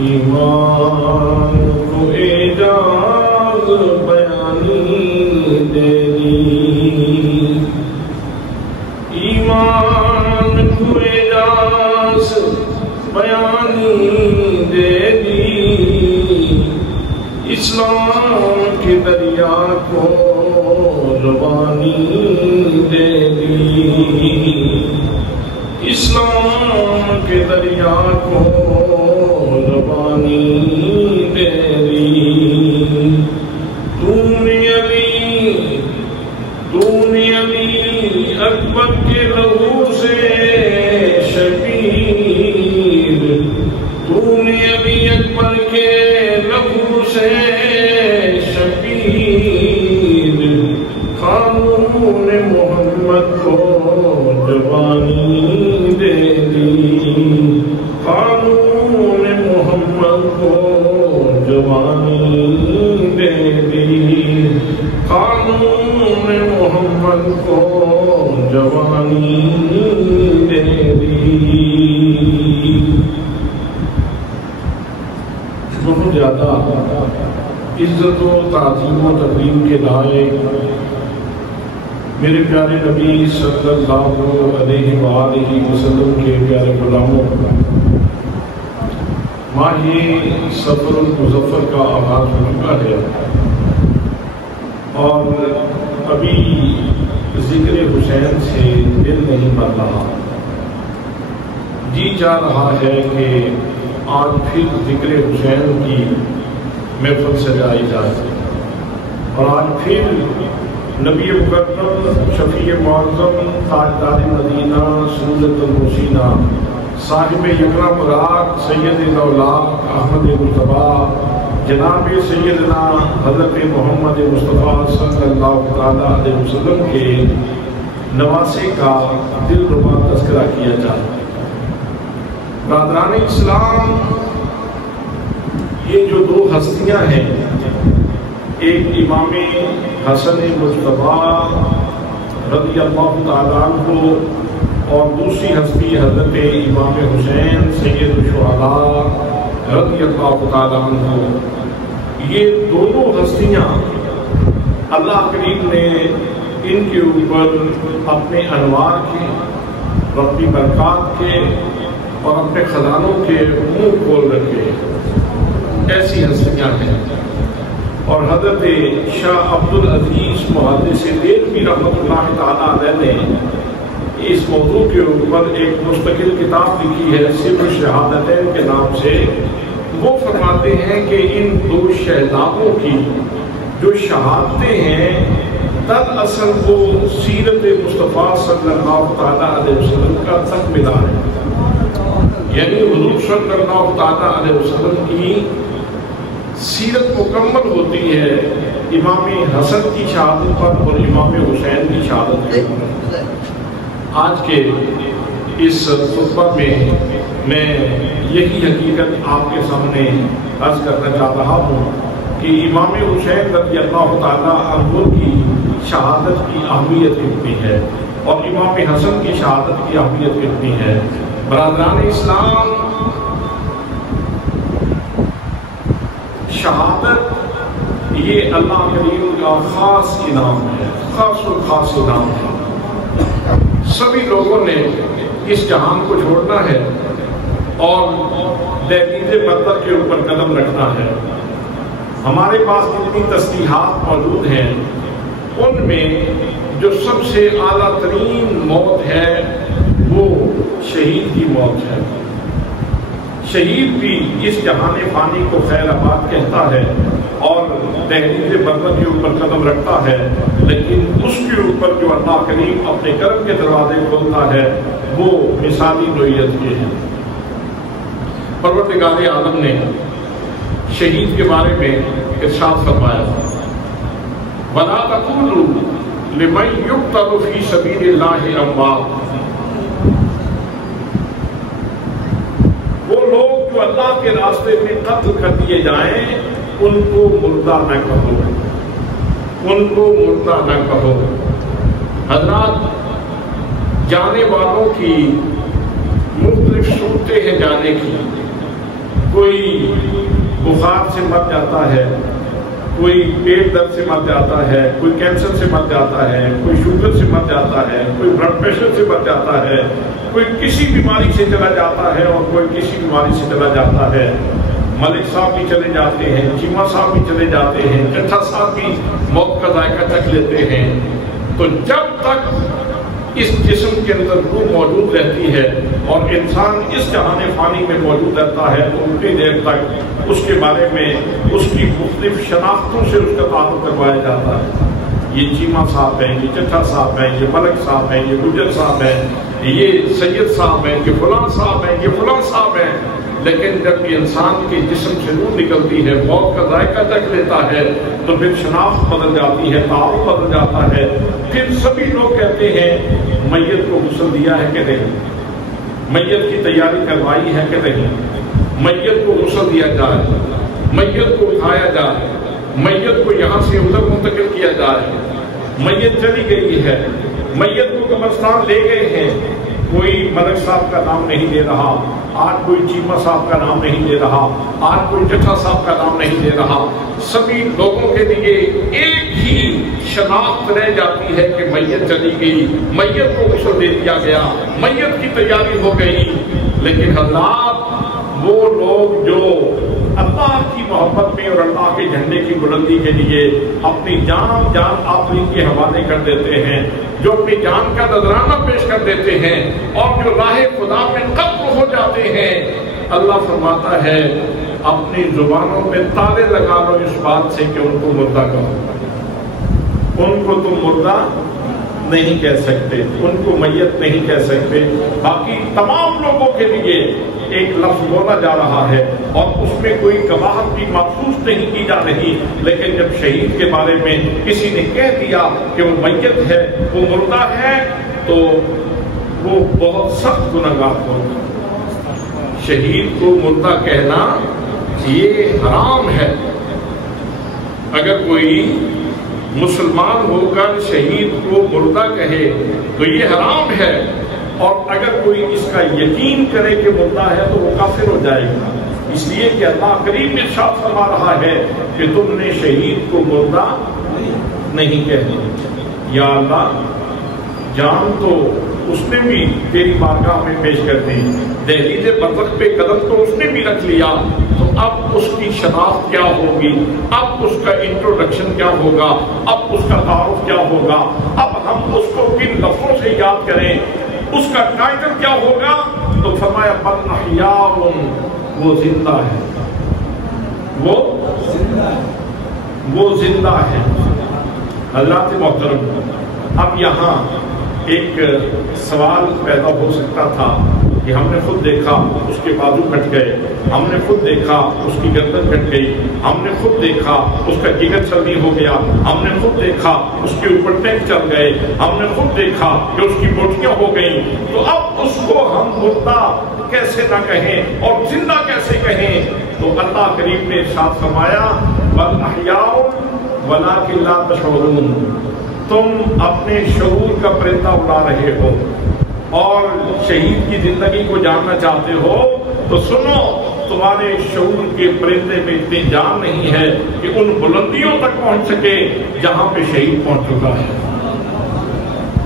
ایمان کو اعجاز بیانی دے دی، ایمان کو اعجاز بیانی دے دی، اسلام کے دریا کو روانی دے دی، اسلام کے دریا کو روانی دے دی۔ تو نے علی اکبر کے لہو سے شبیر، تو نے علی اکبر کے لہو سے شبیر، قانون محمد کو جوانی دے دی، قانون محمد کو جوانی دے دی، قانون محمد کو جوانی دے دی۔ بہت زیادہ عزت و تعظیم و تکریم کے لائق میرے پیارے نبی صلی اللہ علیہ وآلہ وسلم کے پیارے غلاموں، ماہ صفر المظفر کا آغاز ہو چکا ہے اور ابھی ذکر حسین سے دل نہیں بھر رہا، جی چاہ رہا ہے کہ آج پھر ذکر حسین کی محفل سجائی جائے اور آج پھر نبی مکرم شفیع معظم تاجدار مدینہ سہولت المحسنہ صاحب یکرم راک سید الاولاق احمد مصطفیٰ جناب سیدنا حضرت محمد مصطفیٰ صلی اللہ علیہ وسلم کے نواسے کا دل ربا تذکرہ کیا جائے۔ برادران اسلام، یہ جو دو ہستیاں ہیں، ایک امام حسن مصطفیٰ رضی اللہ تعالیٰ عنہ اور دوسری ہستی حضرت امام حسین سید الشہداء رضی اللہ تعالیٰ عنہ، یہ دونوں ہستیاں اللہ کریم نے ان کے اوپر اپنے انوار کے، اپنی برکات کے اور اپنے خزانوں کے منہ کھول رکھے، ایسی ہستیاں ہیں۔ اور حضرت شاہ عبدالعزیز محدث دہلوی رحمۃ اللہ تعالیٰ علیہ نے اس موضوع کے اوپر ایک مستقل کتاب لکھی ہے سر الشہادتین کے نام سے۔ وہ فرماتے ہیں کہ ان دو شہزادوں کی جو شہادتیں ہیں دراصل وہ سیرت مصطفیٰ صلی اللہ تعالیٰ علیہ وسلم کا تکملہ ہے، یعنی حضور صلی اللہ تعالیٰ علیہ وسلم کی سیرت مکمل ہوتی ہے امام حسن کی شہادت پر اور امام حسین کی شہادت پر۔ آج کے اس خطبہ میں میں یہی حقیقت آپ کے سامنے عرض کرنا چاہ رہا ہوں کہ امام حسین رضی اللہ تعالیٰ عنہ کی شہادت کی اہمیت کتنی ہے اور امام حسن کی شہادت کی اہمیت کتنی ہے۔ برادران اسلام، شہادت یہ اللہ کریم کا خاص انعام ہے، خاص و خاص انعام ہے۔ سبھی لوگوں نے اس جہان کو چھوڑنا ہے اور دہلیز برزخ کے اوپر قدم رکھنا ہے۔ ہمارے پاس جتنی تصریحات موجود ہیں ان میں جو سب سے اعلیٰ ترین موت ہے وہ شہید کی موت ہے۔ شہید بھی اس جہان فانی کو خیر آباد کہتا ہے اور دہلیز برزخ کے اوپر قدم رکھتا ہے، لیکن اس کے اوپر جو اللہ کریم اپنے کرم کے دروازے کھولتا ہے وہ مثالی نوعیت کے ہیں۔ پروردگار عالم نے شہید کے بارے میں ارشاد فرمایا، وَلَا تَقُولُوا لِمَن يُقْتَلُ فِي سَبِيلِ اللَّهِ أَمْوَاتٌ، وہ لوگ جو اللہ کے راستے میں قتل کر دیے جائیں ان کو مردہ نہ کہو، ان کو مردہ نہ کہو۔ حضرات، جانے والوں کی مختلف صورتیں ہیں جانے کی، کوئی بخار سے مر جاتا ہے، کوئی پیٹ درد سے مر جاتا ہے، کوئی کینسر سے مر جاتا ہے، کوئی شوگر سے مر جاتا ہے، کوئی بلڈ پریشر سے مر جاتا ہے، کوئی کسی بیماری سے چلا جاتا ہے اور کوئی کسی بیماری سے چلا جاتا ہے۔ ملک صاحب بھی چلے جاتے ہیں، چیمہ صاحب بھی چلے جاتے ہیں، چٹھا صاحب بھی موت کا ذائقہ چکھ لیتے ہیں۔ تو جب تک اس جسم کے اندر روح موجود رہتی ہے اور انسان اس جہان فانی میں موجود رہتا ہے تو اتنی دیر تک اس کے بارے میں اس کی مختلف شناختوں سے اس کا تعارف کروایا جاتا ہے۔ یہ چیمہ صاحب ہیں، یہ چٹھا صاحب ہیں، یہ ملک صاحب ہیں، یہ گجر صاحب ہیں، یہ سید صاحب ہیں، یہ فلاں صاحب ہیں، یہ فلاں صاحب ہیں۔ لیکن جب یہ انسان کے جسم سے روح نکلتی ہے، موت کا ذائقہ چکھ لیتا ہے، تو پھر شناخت بدل جاتی ہے، تعارف بدل جاتا ہے۔ پھر سبھی لوگ کہتے ہیں میت کو غسل دیا ہے کہ نہیں، میت کی تیاری کروائی ہے کہ نہیں، میت کو غسل دیا جائے، میت کو اٹھایا جائے، میت کو یہاں سے ادھر منتقل کیا جائے۔ میت چلی گئی ہے، میت کو قبرستان لے گئے ہیں، کوئی ملک صاحب کا نام نہیں لے رہا، آج کوئی چیمہ صاحب کا نام نہیں لے رہا، آج کوئی چٹھا صاحب کا نام نہیں لے رہا۔ سبھی لوگوں کے لیے ایک ہی شناخت رہ جاتی ہے کہ میت چلی گئی، میت کو غسل دے دیا گیا، میت کی تیاری ہو گئی۔ لیکن اللہ وہ لوگ جو اللہ کی محبت میں اور اللہ کے جھنڈے کی بلندی کے لیے اپنی جان آفرین کے حوالے کر دیتے ہیں، جو اپنی جان کا نذرانہ پیش کر دیتے ہیں اور جو راہ خدا میں قتل ہو جاتے ہیں، اللہ فرماتا ہے اپنی زبانوں میں تالے لگا لو اس بات سے کہ ان کو مردہ کہو۔ ان کو تم مردہ نہیں کہہ سکتے، ان کو میت نہیں کہہ سکتے۔ باقی تمام لوگوں کے لیے ایک لفظ بولا جا رہا ہے اور اس میں کوئی گواہت بھی محسوس نہیں کی جا رہی، لیکن جب شہید کے بارے میں کسی نے کہہ دیا کہ وہ میت ہے، وہ مردہ ہے، تو وہ بہت سخت گنہگار ہوگا۔ شہید کو مردہ کہنا یہ حرام ہے۔ اگر کوئی مسلمان ہو کر شہید کو مردہ کہے تو یہ حرام ہے، اور اگر کوئی اس کا یقین کرے کہ مردہ ہے تو وہ کافر ہو جائے گا، اس لیے کہ اللہ کریم ارشاد فرما رہا ہے کہ تم نے شہید کو مردہ نہیں کہنا۔ یا اللہ، جان تو اس نے بھی تیری بارگاہ میں پیش کر دی، دہلیز برزخ پہ قدم تو اس نے بھی رکھ لیا، تو اب اس کی شناخت کیا ہوگی، اب اس کا انٹروڈکشن کیا ہوگا، اب اس کا تعارف کیا ہوگا، اب ہم اس کو کن لفظوں سے یاد کریں، اس کا ٹائٹل کیا ہوگا؟ تو فرمایا بل احیاء، وہ زندہ ہے، وہ زندہ ہے۔ اللہ کے محترم، اب یہاں ایک سوال پیدا ہو سکتا تھا کہ ہم نے خود دیکھا اس کے بازو کٹ گئے، ہم نے خود دیکھا اس کی گردن کٹ گئی، ہم نے خود دیکھا اس کا جگر چلنی ہو گیا، ہم نے خود دیکھا اس کے اوپر ٹینک چل گئے، ہم نے خود دیکھا کہ اس کی بوٹیاں ہو گئیں، تو اب اس کو ہم مردہ کیسے نہ کہیں اور زندہ کیسے کہیں؟ تو اللہ کریم نے ارشاد فرمایا بل احیاء ولکن لا تشعرون، تم اپنے شعور کا پرندہ اڑا رہے ہو اور شہید کی زندگی کو جاننا چاہتے ہو، تو سنو، تمہارے شعور کے پرندے میں اتنی جان نہیں ہے کہ ان بلندیوں تک پہنچ سکے جہاں پہ شہید پہنچ چکا ہے۔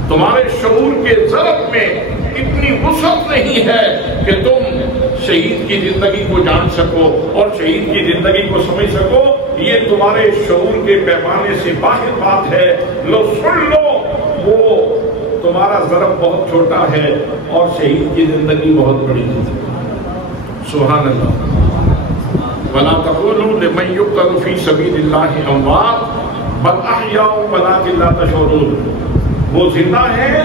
تمہارے شعور کے ضرب میں اتنی وسعت نہیں ہے کہ تم شہید کی زندگی کو جان سکو اور شہید کی زندگی کو سمجھ سکو، یہ تمہارے شعور کے پیمانے سے باہر بات ہے۔ لو سن لو، وہ تمہارا ضرب بہت چھوٹا ہے اور شہید کی زندگی بہت بڑی ہے۔ سبحان اللہ۔ وَلَا تَقُولُوا لِمَن يُقْتَلُ فِي سَبِيلِ اللَّهِ أَمْوَاتٌ بَلْ أَحْيَاءٌ وَلَٰكِن لَا تَشْعُرُونَ، وہ زندہ ہے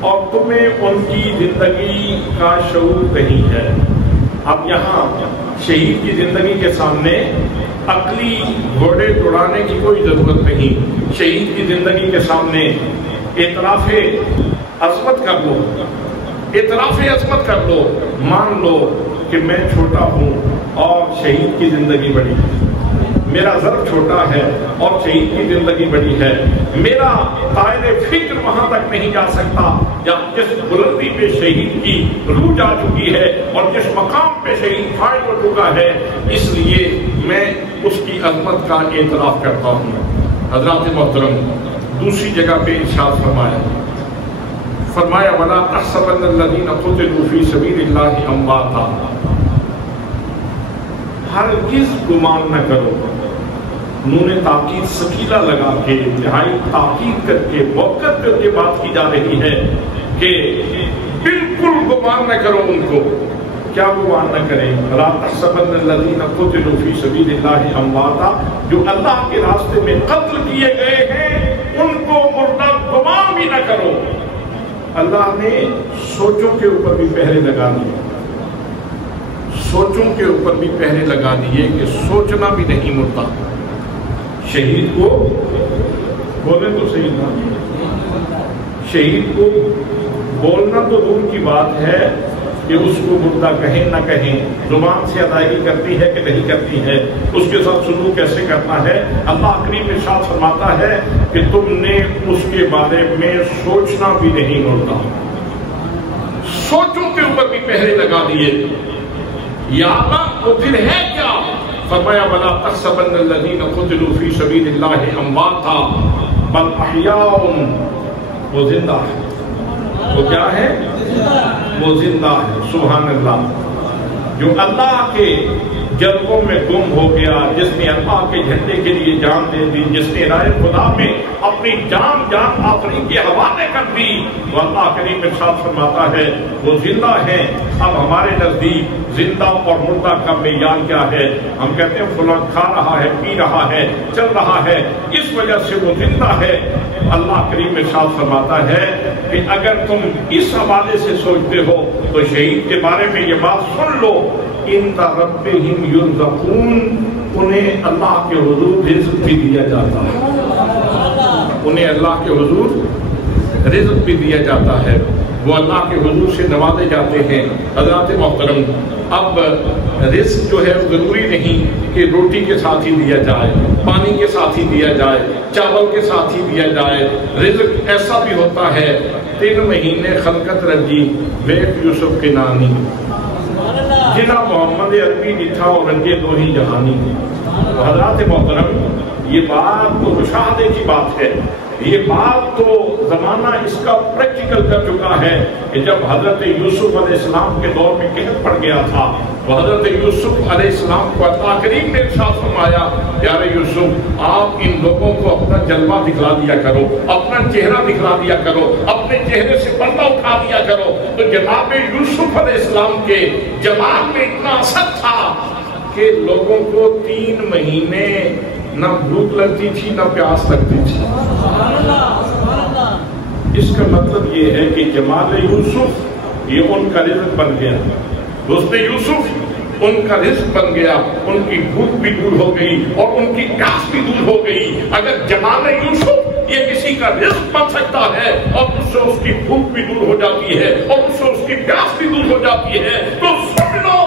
اور تمہیں ان کی زندگی کا شعور نہیں ہے۔ اب یہاں شہید کی زندگی کے سامنے عقلی گھوڑے دوڑانے کی کوئی ضرورت نہیں۔ شہید کی زندگی کے سامنے اعتراف عظمت کر لو، اعتراف عظمت کر لو، مان لو کہ میں چھوٹا ہوں اور شہید کی زندگی بڑی ہے۔ میرا ضرب چھوٹا ہے اور شہید کی زندگی بڑی ہے، میرا دائرے فکر وہاں تک نہیں جا سکتا یا جس بلندی پہ شہید کی روح جا چکی ہے اور جس مقام پہ شہید فائل ہو چکا ہے، اس لیے میں اس کی عظمت کا اعتراف کرتا ہوں۔ حضرات محترم، دوسری جگہ پہ ارشاد فرمایا وَلَا تَحْسَبَنَّ الَّذِينَ قُتِلُوا فِي سَبِيلِ اللَّهِ أَمْوَاتًا، ہرگز گمان نہ کرو، نون تاکید ثقیلہ لگا کے انتہائی تاکید کر کے موقت کر کے بات کی جا رہی ہے کہ بالکل گمان نہ کرو ان کو۔ کیا گمان نہ کریں؟ وَلَا تَحْسَبَنَّ الَّذِينَ قُتِلُوا فِي سَبِيلِ اللَّهِ أَمْوَاتًا، جو اللہ کے راستے میں قتل کیے گئے ہیں ان کو مردہ گمان بھی نہ کرو۔ اللہ نے سوچوں کے اوپر بھی پہرے لگا دیے، سوچوں کے اوپر بھی پہرے لگا دیے کہ سوچنا بھی نہیں مرتا۔ شہید کو بولیں تو صحیح نا، شہید کو بولنا تو دور کی بات ہے کہ اس کو مردہ کہیں نہ کہیں، زبان سے ادائیگی کرتی ہے کہ نہیں کرتی ہے، اس کے ساتھ سلوک کیسے کرنا ہے۔ اللہ کریم ارشاد فرماتا ہے کہ تم نے اس کے بارے میں سوچنا بھی نہیں ہوتا، سوچوں کے اوپر بھی پہرے لگا دیے۔ یا اللہ وہ پھر ہے کیا؟ فرمایا وَلَا تَحْسَبَنَّ الَّذِينَ قُتِلُوا فِي سَبِيلِ اللَّهِ أَمْوَاتًا بَلْ أَحْيَاءٌ، وہ زندہ ہے، وہ کیا ہے؟ وہ زندہ ہے۔ سبحان اللہ، جو اللہ کے جذبوں میں گم ہو گیا، جس نے اللہ کے جھنڈے کے لیے جان دے دی، جس نے رائے خدا میں اپنی جان آخری کے حوالے کر دی، وہ اللہ کریم ارشاد فرماتا ہے وہ زندہ ہیں۔ اب ہمارے نزدیک زندہ اور مردہ کا معیار کیا ہے؟ ہم کہتے ہیں فلاں کھا رہا ہے، پی رہا ہے، چل رہا ہے، اس وجہ سے وہ زندہ ہے۔ اللہ کریم ارشاد فرماتا ہے کہ اگر تم اس حوالے سے سوچتے ہو تو شہید کے بارے میں یہ بات سن لو، عند ربہم یرزقون، انہیں اللہ کے حضور رزق بھی دیا جاتا ہے، انہیں اللہ کے حضور رزق بھی دیا جاتا ہے، وہ اللہ کے حضور سے نوازے جاتے ہیں۔ حضرات محترم، اب رزق جو ہے ضروری نہیں کہ روٹی کے ساتھ ہی دیا جائے، پانی کے ساتھ ہی دیا جائے، چاول کے ساتھ ہی دیا جائے۔ رزق ایسا بھی ہوتا ہے 3 مہینے خلقت رنجی بیک یوسف کے نانی، جنہ محمد عربی لکھا اور رنجے دو ہی جہانی۔ حضرات محترم، یہ بات تو مشاہدے کی بات ہے، یہ بات تو زمانہ اس کا پریکٹیکل کر چکا ہے کہ جب حضرت یوسف علیہ السلام کے دور میں قحط پڑ گیا تھا، وہ حضرت یوسف علیہ السلام کو اللہ کریم نے ارشاد فرمایا پیارے یوسف، آپ ان لوگوں کو اپنا جلوہ دکھلا دیا کرو، اپنا چہرہ دکھلا دیا کرو، اپنے چہرے سے پردہ اٹھا دیا کرو۔ تو جناب یوسف علیہ السلام کے جمال میں اتنا اثر تھا کہ لوگوں کو 3 مہینے نہ بھوک لگتی تھی نہ پیاس لگتی تھی۔ اس کا مطلب یہ ہے کہ جمال یوسف یہ ان کا رزق بن گیا، حسن یوسف ان کا رزق بن گیا، ان کی بھوک بھی دور ہو گئی اور ان کی پیاس بھی دور ہو گئی۔ اگر جمال یوسف یہ کسی کا رزق بن سکتا ہے اور اس سے اس کی بھوک بھی دور ہو جاتی ہے اور اس سے اس کی پیاس بھی دور ہو جاتی ہے، تو سن لو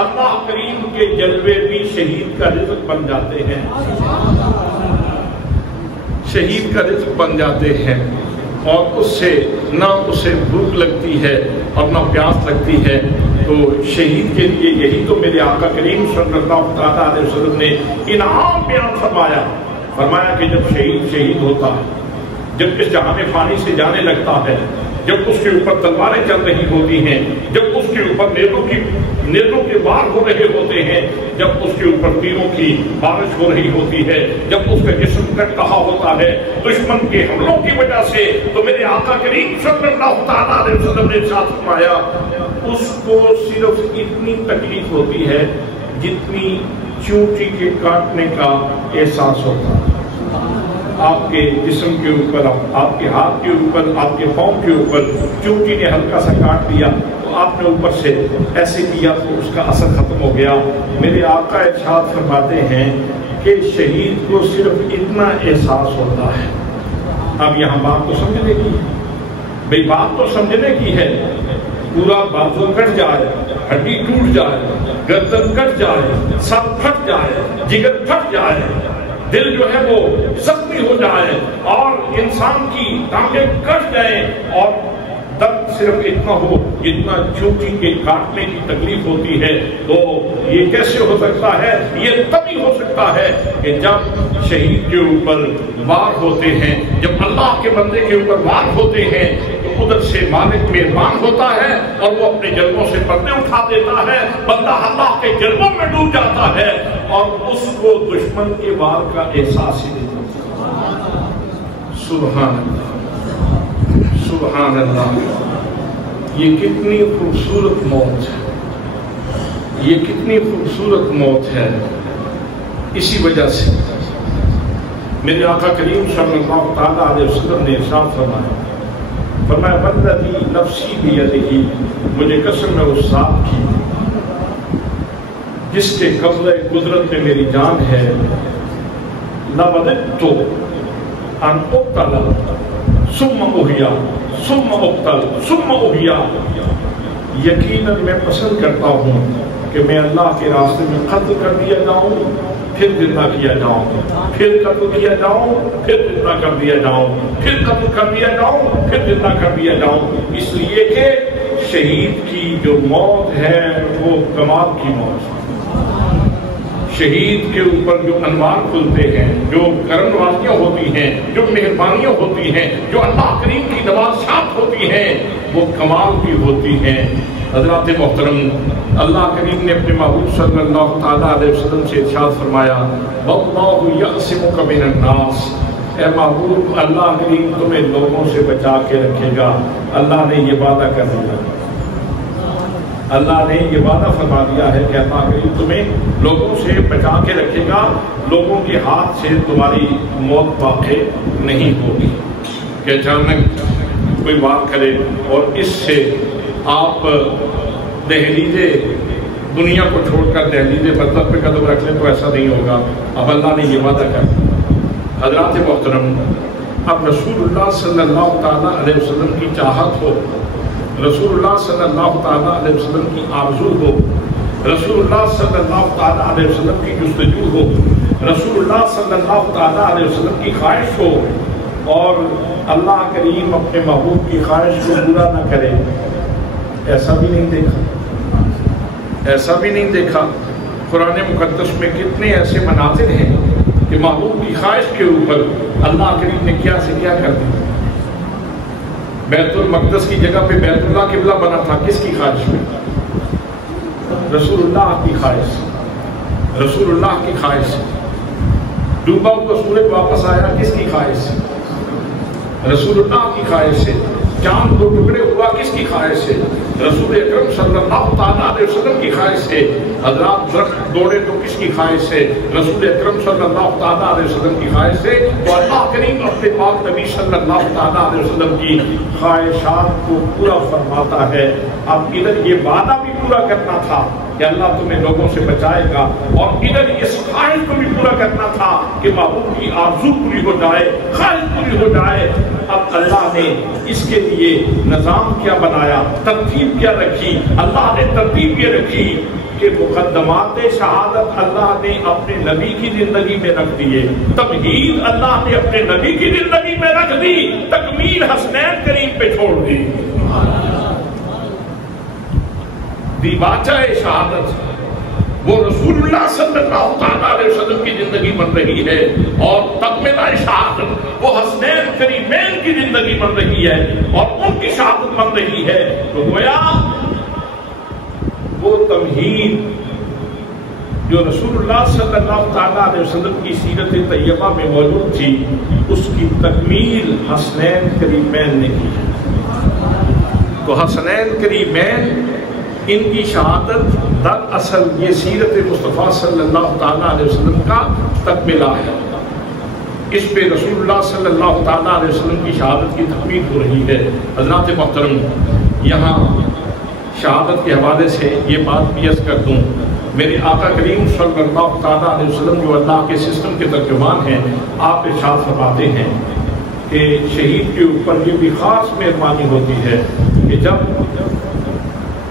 اللہ کریم کے جلوے بھی شہید کا رزق بن جاتے ہیں، شہید کا رزق بن جاتے ہیں، اور اس سے نہ اسے بھوک لگتی ہے اور نہ پیاس لگتی ہے۔ تو شہید کے لیے یہی تو میرے آقا کریم صلی اللہ علیہ وسلم نے انعام بیان فرمایا کہ جب شہید ہوتا ہے، جب اس جہان فانی سے جانے لگتا ہے، جب اس کے اوپر تلواریں چل رہی ہوتی ہیں، جب اس کے اوپر نیزوں کے وار ہو رہے ہوتے ہیں، جب اس کے اوپر تیروں کی بارش ہو رہی ہوتی ہے، جب اس کا جسم کٹ رہا ہوتا ہے دشمن کے حملوں کی وجہ سے، تو میرے آقا کریم صلی اللہ تعالیٰ علیہ وسلم نے ارشاد فرمایا اس کو صرف اتنی تکلیف ہوتی ہے جتنی چونٹی کے کاٹنے کا احساس ہوتا ہے۔ آپ کے جسم کے اوپر، آپ کے ہاتھ کے اوپر، آپ کے پاؤں کے اوپر چونٹی نے ہلکا سا کاٹ دیا تو آپ نے اوپر سے ایسے کیا تو اس کا اثر ختم ہو گیا۔ میرے آقا ارشاد فرماتے ہیں کہ شہید کو صرف اتنا احساس ہوتا ہے۔ اب یہاں بات تو سمجھنے کی ہے بھئی، بات تو سمجھنے کی ہے، پورا بازو کٹ جائے، ہڈی ٹوٹ جائے، گردن کٹ جائے، سر پھٹ جائے، جگر پھٹ جائے، دل جو ہے وہ زخمی ہو جائے اور انسان کی ٹانگیں کٹ جائیں اور درد صرف اتنا ہو جتنا چونٹی کے کاٹنے کی تکلیف ہوتی ہے، تو یہ کیسے ہو سکتا ہے؟ یہ تبھی ہو سکتا ہے کہ جب شہید کے اوپر وار ہوتے ہیں، جب اللہ کے بندے کے اوپر وار ہوتے ہیں تو ادھر سے مالک مہربان ہوتا ہے اور وہ اپنے جلووں سے پردے اٹھا دیتا ہے، بندہ اللہ کے جلووں میں ڈوب جاتا ہے اور اس کو دشمن کے وار کا احساس ہی نہیں ہوتا۔ سبحان اللہ، سبحان اللہ۔ یہ کتنی خوبصورت موت ہے، یہ کتنی خوبصورت موت ہے۔ اسی وجہ سے میرے آقا کریم صلی اللہ تعالیٰ علیہ وسلم نے ارشاد فرمایا والذی نفسی بیدہ، مجھے قسم ہے اس ذات کی جس کے قبضہ قدرت میں میری جان ہے، لوددت ان اقتل ثم احیا ثم اقتل ثم احیا، یقیناً میں پسند کرتا ہوں کہ میں اللہ کے راستے میں قتل کر دیا جاؤں، پھر زندہ کیا جاؤں، پھر قتل کیا جاؤں، پھر زندہ کر دیا جاؤں، پھر قتل کر دیا جاؤں، پھر زندہ کر دیا جاؤں، اس لیے کہ شہید کی جو موت ہے وہ کمال کی موت ہے۔ شہید کے اوپر جو انوار کھلتے ہیں، جو کرم نوازیاں ہوتی ہیں، جو مہربانیاں ہوتی ہیں، جو اللہ کریم کی نوازشات ہوتی ہیں، وہ کمال کی ہوتی ہیں۔ حضرات محترم، اللہ کریم نے اپنے محبوب صلی اللہ تعالیٰ علیہ وسلم سے ارشاد فرمایا وَاللَّهُ يَعْصِمُكَ مِنَ النَّاسِ، اے محبوب اللہ کریم تمہیں لوگوں سے بچا کے رکھے گا۔ اللہ نے یہ وعدہ کر دیا، اللہ نے یہ وعدہ فرما دیا ہے کہ اللہ کریم تمہیں لوگوں سے بچا کے رکھے گا، لوگوں کے ہاتھ سے تمہاری موت واقع نہیں ہوگی کہ اچانک کوئی بات کرے اور اس سے آپ دہلیز دنیا کو چھوڑ کر دہلیز برزخ پہ قدم رکھ لیں، تو ایسا نہیں ہوگا۔ اب اللہ نے یہ وعدہ کر دیا۔ حضرات محترم، اب رسول اللہ صلی اللہ تعالیٰ علیہ وسلم کی چاہت ہو، رسول اللہ صلی اللہ تعالیٰ علیہ وسلم کی آرزو ہو، رسول اللہ صلی اللہ تعالیٰ علیہ وسلم کی جستجو ہو، رسول اللہ صلی اللہ تعالیٰ علیہ وسلم کی خواہش ہو اور اللہ کریم اپنے محبوب کی خواہش کو پورا نہ کرے، ایسا بھی نہیں دیکھا، ایسا بھی نہیں دیکھا۔ قرآن مقدس میں کتنے ایسے مناظر ہیں کہ محبوب کی خواہش کے اوپر اللہ کریم نے کیا سے کیا کر دیا۔ بیت المقدس کی جگہ پہ بیت اللہ قبلہ بنا تھا، کس کی خواہش میں؟ رسول اللہ کی خواہش، رسول اللہ کی خواہش۔ ڈوبا ہوا سورج واپس آیا، کس کی خواہش سے؟ رسول اللہ کی خواہش سے۔ چاند دو ٹکڑے ہوا، کس کی خواہش سے؟ رسول اکرم صلی اللہ تعالیٰ علیہ وسلم کی خواہش سے۔ حضرات درخت دوڑے تو کس کی خواہش سے؟ رسول اکرم صلی اللہ تعالیٰ علیہ وسلم کی خواہش سے۔ تو اللہ کریم اپنے پاک نبی صلی اللہ تعالیٰ علیہ وسلم کی خواہشات کو پورا فرماتا ہے۔ اب ادھر یہ وعدہ بھی پورا کرنا تھا کہ اللہ تمہیں لوگوں سے بچائے گا، اور ادھر اس خواہش کو بھی پورا کرنا تھا کہ محبوب کی آرزو پوری ہو جائے، خواہش پوری ہو جائے۔ اب اللہ نے اس کے لیے نظام کیا بنایا، ترتیب کیا رکھی؟ اللہ نے ترتیب یہ رکھی کہ مقدمات شہادت اللہ نے اپنے نبی کی زندگی میں رکھ دیے، تمہید اللہ نے اپنے نبی کی زندگی میں رکھ دی، تکمیل حسنین کریم پہ چھوڑ دی۔ دیباچہ شہادت وہ رسول اللہ صلی اللہ تعالیٰ علیہ وسلم کی زندگی بن رہی ہے، اور تکملہ شہادت وہ حسنین کریمین کی زندگی بن رہی ہے اور ان کی شہادت بن رہی ہے۔ تو گویا وہ تمہید جو رسول اللہ صلی اللہ تعالیٰ علیہ وسلم کی سیرت طیبہ میں موجود تھی، اس کی تکمیل حسنین کریمین نے کی ہے۔ تو حسنین کریمین ان کی شہادت دراصل یہ سیرت مصطفیٰ صلی اللہ تعالیٰ علیہ وسلم کا تکملہ ہے۔ اس پہ رسول اللہ صلی اللہ تعالیٰ علیہ وسلم کی شہادت کی تکمیل ہو رہی ہے۔ حضرات محترم، یہاں شہادت کے حوالے سے یہ بات بھی عرض کر دوں، میرے آقا کریم صلی اللہ تعالیٰ علیہ وسلم جو اللہ کے سسٹم کے ترجمان ہیں، آپ ارشاد فرماتے ہیں کہ شہید کے اوپر یہ بھی خاص مہربانی ہوتی ہے کہ جب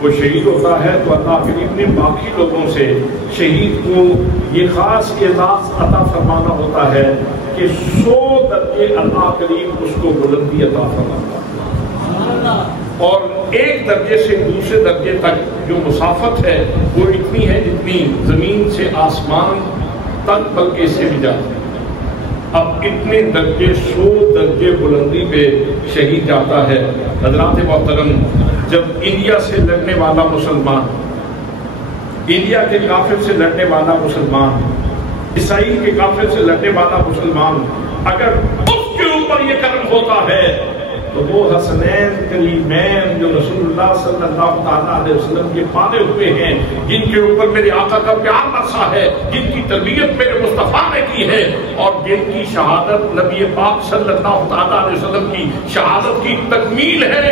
وہ شہید ہوتا ہے تو اللہ کریم نے باقی لوگوں سے شہید کو یہ خاص اعزاز عطا فرمانا ہوتا ہے کہ 100 درجے اللہ کریم اس کو بلندی عطا فرماتا ہے، اور ایک درجے سے دوسرے درجے تک جو مسافت ہے وہ اتنی ہے جتنی زمین سے آسمان تک بلکہ سے بھی جاتی ہے۔ اب اتنے درجے 100 درجے بلندی پہ شہید جاتا ہے۔ حضرات محترم، جب انڈیا سے لڑنے والا مسلمان، انڈیا کے کافر سے لڑنے والا مسلمان، عیسائی کے کافر سے لڑنے والا مسلمان، اگر اس کے اوپر یہ کرم ہوتا ہے تو وہ حسنین کریمین جو رسول اللہ صلی اللہ تعالیٰ علیہ وسلم کے پالے ہوئے ہیں، جن کے اوپر میرے آقا کا پیار برسا ہے، جن کی تربیت میرے مصطفیٰ نے کی ہے، اور جن کی شہادت نبی پاک صلی اللہ تعالیٰ علیہ وسلم کی شہادت کی تکمیل ہے،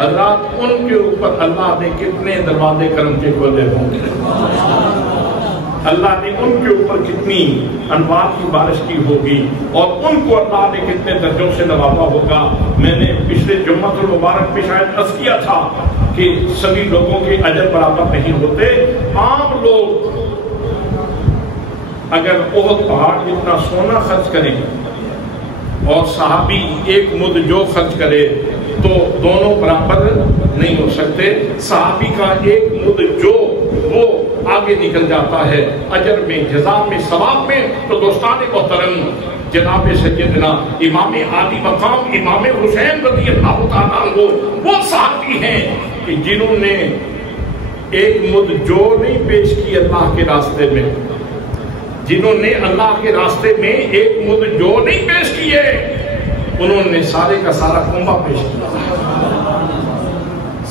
حضرات ان کے اوپر اللہ نے کتنے دروازے کرم کے کھولے ہوں گے، اللہ نے ان کے اوپر کتنی انوار کی بارش کی ہوگی، اور ان کو اللہ نے کتنے درجوں سے نوازا ہوگا۔ میں نے پچھلے جمعۃ المبارک میں شاید عرض کیا تھا کہ سبھی لوگوں کے اجر برابر نہیں ہوتے۔ عام لوگ اگر احد پہاڑ جتنا سونا خرچ کریں اور صحابی ایک مد جو خرچ کرے تو دونوں برابر نہیں ہو سکتے۔ صحابی کا ایک مد جو وہ آگے نکل جاتا ہے اجر میں، جزا میں، ثواب میں۔ تو دوستان محترم، جناب سیدنا امام عالی مقام امام حسین رضی اللہ تعالیٰ عنہ وہ صحابی ہیں کہ جنہوں نے ایک مد جو نہیں پیش کی اللہ کے راستے میں، جنہوں نے اللہ کے راستے میں ایک مد جو نہیں پیش کیے، انہوں نے سارے کا سارا کنبہ پیش کیا،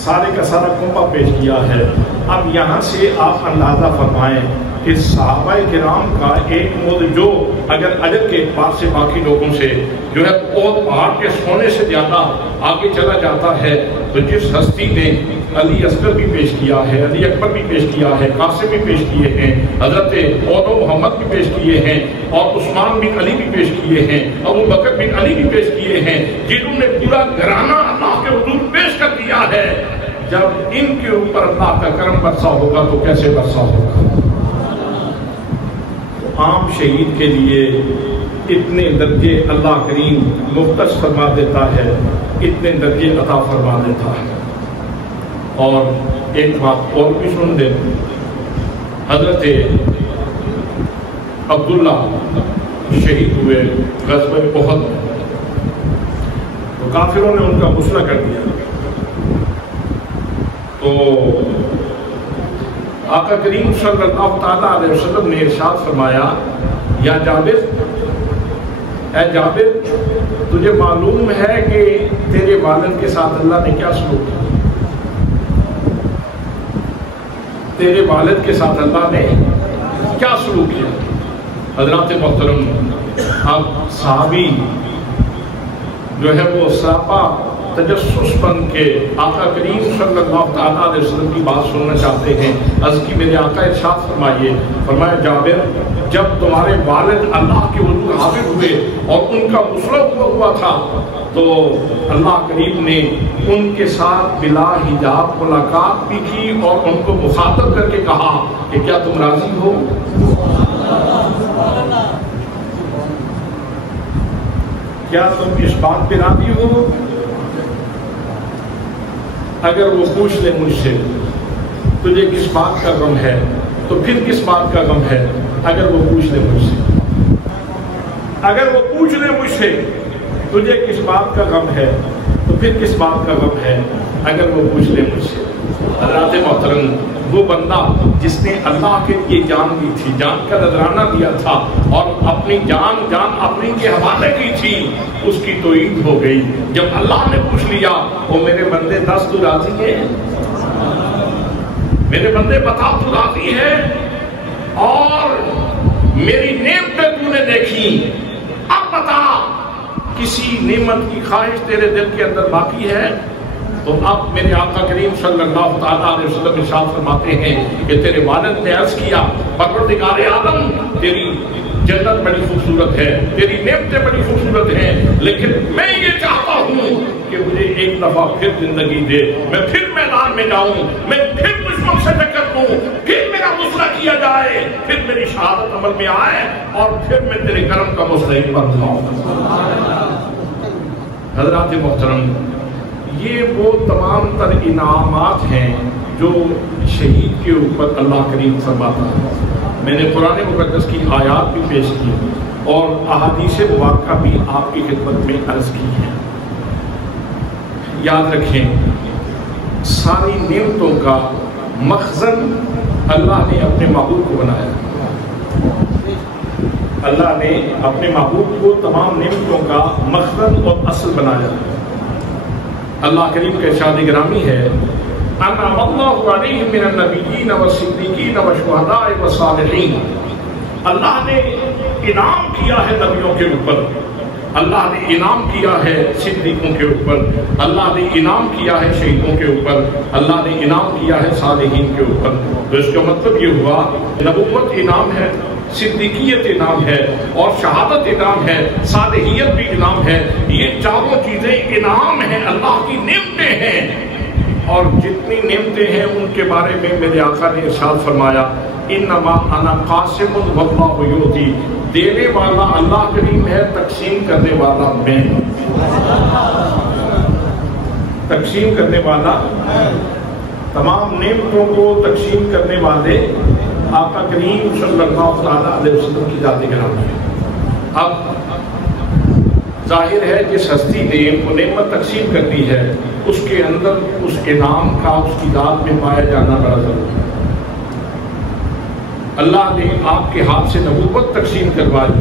سارے کا سارا کنبہ پیش کیا ہے۔ اب یہاں سے آپ اندازہ فرمائیں کہ صحابہ کرام کا ایک مد جو اگر اجر کے اعتبار سے باقی لوگوں سے جو ہے احد پہاڑ کے سونے سے زیادہ آگے چلا جاتا ہے، تو جس ہستی نے علی اصغر بھی پیش کیا ہے، علی اکبر بھی پیش کیا ہے، قاسم بھی پیش کیے ہیں، حضرت اور محمد بھی پیش کیے ہیں، اور عثمان بن علی بھی پیش کیے ہیں، ابو بکر بن علی بھی پیش کیے ہیں، جنہوں نے پورا گھرانہ اللہ کے حضور پیش کر دیا ہے، جب ان کے اوپر اللہ کا کرم برسا ہوگا تو کیسے برسا ہوگا؟ عام شہید کے لیے اتنے درجے اللہ کریم مختص فرما دیتا ہے، اتنے درجے عطا فرما دیتا ہے۔ اور ایک بات اور بھی سن دیں، حضرت عبداللہ شہید ہوئے غزوہ احد، تو کافروں نے ان کا غسل کر دیا، تو آقا کریم صلی اللہ تعالیٰ علیہ وسلم نے ارشاد فرمایا، یا جابر، اے جابر، تجھے معلوم ہے کہ تیرے والد کے ساتھ اللہ نے کیا سلوک کیا؟ تیرے والد کے ساتھ اللہ نے کیا سلوک کیا؟ حضرات محترم، اب صحابی جو ہے وہ سراپا تجسس بن کے آقا کریم صلی اللہ تعالیٰ علیہ وسلم کی بات سننا چاہتے ہیں۔ عرض کی میرے آقا ارشاد فرمائیے، فرمایا جابر، جب تمہارے والد اللہ کے حضور حاضر ہوئے اور ان کا غسل ہوا تھا تو اللہ کریم نے ان کے ساتھ بلا حجاب ملاقات بھی کی اور ان کو مخاطب کر کے کہا کہ کیا تم راضی ہو؟ کیا تم اس بات پہ راضی ہو؟ اگر وہ پوچھ لے مجھ سے تجھے کس بات کا غم ہے تو پھر کس بات کا غم ہے؟ اگر وہ پوچھ لے مجھ سے، اگر وہ پوچھ لے مجھ سے تجھے کس بات کا غم ہے تو پھر کس بات کا غم ہے؟ اگر وہ پوچھ لے مجھ سے۔ حضرات محترم، وہ بندہ جس نے اللہ کے لیے جان دی تھی، جان کا نذرانہ دیا تھا اور اپنی جان اپنی کے حوالے کی تھی، اس کی تو عید ہو گئی جب اللہ نے پوچھ لیا، او میرے بندے دس تو راضی ہے؟ میرے بندے بتا تو راضی ہے؟ اور میری نعمتیں تو نے دیکھی، اب بتا کسی نعمت کی خواہش تیرے دل کے اندر باقی ہے؟ تو اب میرے آقا کریم صلی اللہ تعالیٰ علیہ وسلم ارشاد فرماتے ہیں کہ تیرے والد نے عرض کیا، پروردگار عالم، تیری جنت بڑی خوبصورت ہے، تیری نعمتیں بڑی خوبصورت ہیں، لیکن میں یہ چاہتا ہوں کہ مجھے ایک دفعہ پھر زندگی دے، میں پھر میدان میں جاؤں، میں پھر دشمن سے ٹکر دوں، پھر میرا غصہ کیا جائے، پھر میری شہادت عمل میں آئے اور پھر میں تیرے کرم کا مستحق بن جاؤں۔ حضرات محترم، یہ وہ تمام تر انعامات ہیں جو شہید کے اوپر اللہ کریم فرماتا ہے۔ میں نے قرآن مقدس کی آیات بھی پیش کی اور احادیث مبارکہ بھی آپ کی خدمت میں عرض کی ہیں۔ یاد رکھیں، ساری نعمتوں کا مخزن اللہ نے اپنے محبوب کو بنایا۔ اللہ نے اپنے محبوب کو تمام نعمتوں کا مخزن اور اصل بنایا۔ اللہ کریم کا ارشاد گرامی ہے، انعم اللہ علیہم من النبیین والصدیقین والشہداء والصالحین۔ اللہ نے انعام کیا ہے نبیوں کے اوپر، اللہ نے انعام کیا ہے صدیقوں کے اوپر، اللہ نے انعام کیا ہے شہیدوں کے اوپر، اللہ نے انعام کیا ہے صالحین کے اوپر۔ تو اس کا مطلب یہ ہوا نبوت انعام ہے، صدیقیت انعام ہے، اور شہادت انعام ہے، صالحیت بھی انعام ہے۔ یہ چاروں چیزیں انعام ہیں، اللہ کی نعمتیں ہیں، اور جتنی نعمتیں ہیں ان کے بارے میں میرے آقا نے ارشاد فرمایا، انما انا قاسم واللہ یعطی، دینے والا اللہ کریم ہے، تقسیم کرنے والا میں، تقسیم کرنے والا، تمام نعمتوں کو تقسیم کرنے والے آقا کریم صلی اللہ علیہ وسلم کی ذات گرامی ہے۔ اب ظاہر ہے جس ہستی نے وہ نعمت تقسیم کرنی ہے، اس کے اندر اس انعام کا اس کی ذات میں پایا جانا بڑا ضروری ہے۔ اللہ نے آپ کے ہاتھ سے نبوت تقسیم کروائی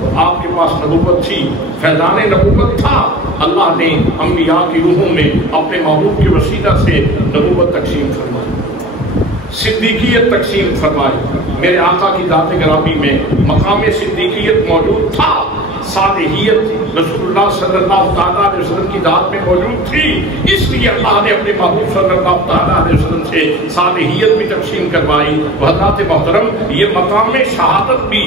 تو آپ کے پاس نبوت تھی، فیضان نبوت تھا، اللہ نے انبیاء کی روحوں میں اپنے محبوب کے وسیلہ سے نبوت تقسیم فرمائی، صدیقیت تقسیم فرمائی۔ میرے آقا کی ذات گرامی میں مقام صدیقیت موجود تھا، صالحیت رسول اللہ صلی اللہ علیہ وسلم کی ذات میں موجود تھی، اس لیے اللہ نے اپنے محبوب صلی اللہ علیہ وسلم سے صالحیت بھی تقسیم کروائی۔ حضرات محترم، یہ مقام شہادت بھی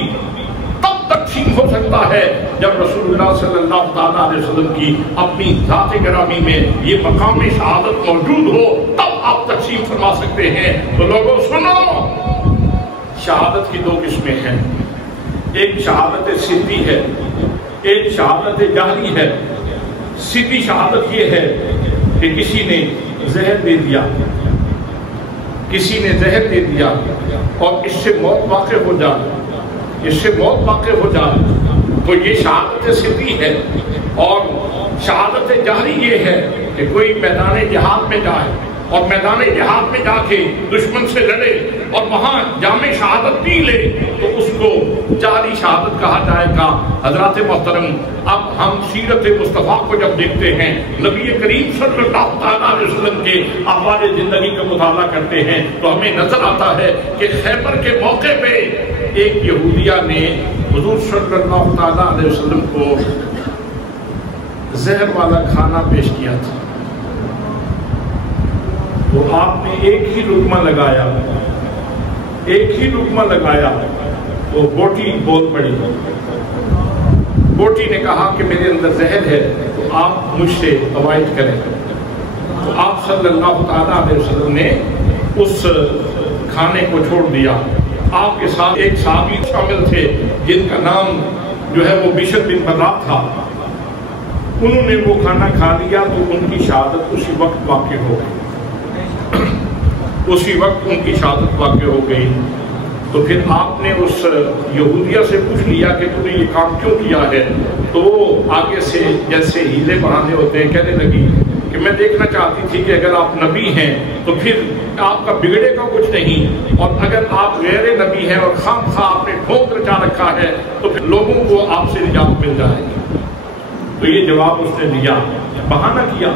تب تقسیم ہو سکتا ہے جب رسول اللہ صلی اللہ علیہ وسلم کی اپنی ذات گرامی میں یہ مقام شہادت موجود ہو، تب آپ تقسیم فرما سکتے ہیں۔ تو لوگوں سنو، شہادت کی دو قسمیں ہیں، ایک شہادت سری ہے، ایک شہادت جہری ہے۔ سری شہادت یہ ہے کہ کسی نے زہر دے دیا، کسی نے زہر دے دیا اور اس سے موت واقع ہو جائے، اس سے موت واقع ہو جائے، تو یہ شہادت سری ہے۔ اور شہادت جہری یہ ہے کہ کوئی میدان جہاد میں جائے اور میدان جہاد میں جا کے دشمن سے لڑے اور وہاں جام شہادت پی لے تو اس کو جاری شہادت کہا جائے گا۔ حضرات محترم، اب ہم سیرت مصطفیٰ کو جب دیکھتے ہیں، نبی کریم صلی اللہ علیہ وسلم کے احوال زندگی کا مطالعہ کرتے ہیں، تو ہمیں نظر آتا ہے کہ خیبر کے موقع پہ ایک یہودیہ نے حضور صلی اللہ علیہ وسلم کو زہر والا کھانا پیش کیا تھا، تو آپ نے ایک ہی لقمہ لگایا، ایک ہی لقمہ لگایا تو بوٹی بول پڑی۔ بوٹی نے کہا کہ میرے اندر زہر ہے، تو آپ مجھ سے اوائڈ کریں۔ تو آپ صلی اللہ علیہ وسلم نے اس کھانے کو چھوڑ دیا۔ آپ کے ساتھ ایک صحابی شامل تھے جن کا نام جو ہے وہ بشر بن برا تھا، انہوں نے وہ کھانا کھا لیا تو ان کی شہادت اسی وقت واقع ہو گئی، اسی وقت ان کی شہادت واقع ہو گئی۔ تو پھر آپ نے اس یہودیہ سے پوچھ لیا کہ تم نے یہ کام کیوں کیا ہے؟ تو وہ آگے سے جیسے ہیلے بڑھانے ہوتے ہیں کہنے لگی کہ میں دیکھنا چاہتی تھی کہ اگر آپ نبی ہیں تو پھر آپ کا بگڑے کا کچھ نہیں، اور اگر آپ غیر نبی ہیں اور خام خواہ آپ نے ڈھونک رچا رکھا ہے تو پھر لوگوں کو آپ سے نجات مل جائے گی۔ تو یہ جواب اس نے دیا، بہانہ کیا،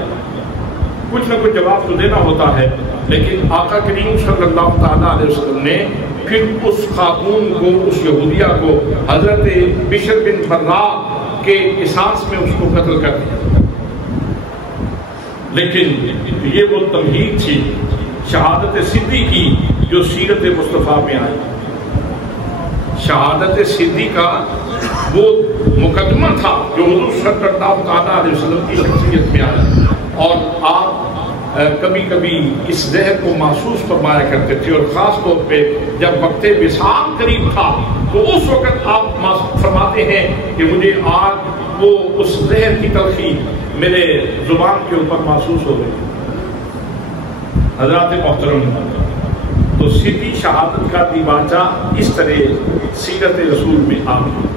کچھ نہ کچھ جواب تو دینا ہوتا ہے، لیکن آقا کریم صلی اللہ علیہ وسلم نے پھر اس خاتون کو، اس یہودیہ کو حضرت بشر بن برا کے قصاص میں اس کو قتل کر دیا۔ لیکن یہ وہ تمہید تھی شہادت سری کی جو سیرت مصطفیٰ میں آئی۔ شہادت صدی کا وہ مقدمہ تھا جو حضور صلی اللہ علیہ وسلم کی شخصیت میں آیا، اور آپ کبھی کبھی اس زہر کو محسوس فرمایا کرتے تھے، اور خاص طور پہ جب وقت وصال قریب تھا تو اس وقت آپ فرماتے ہیں کہ مجھے آج وہ اس زہر کی تلخی میرے زبان کے اوپر محسوس ہو گئی۔ حضرات محترم، تو صدی شہادت کا دیباچہ اس طرح سیرت رسول میں آ گئی۔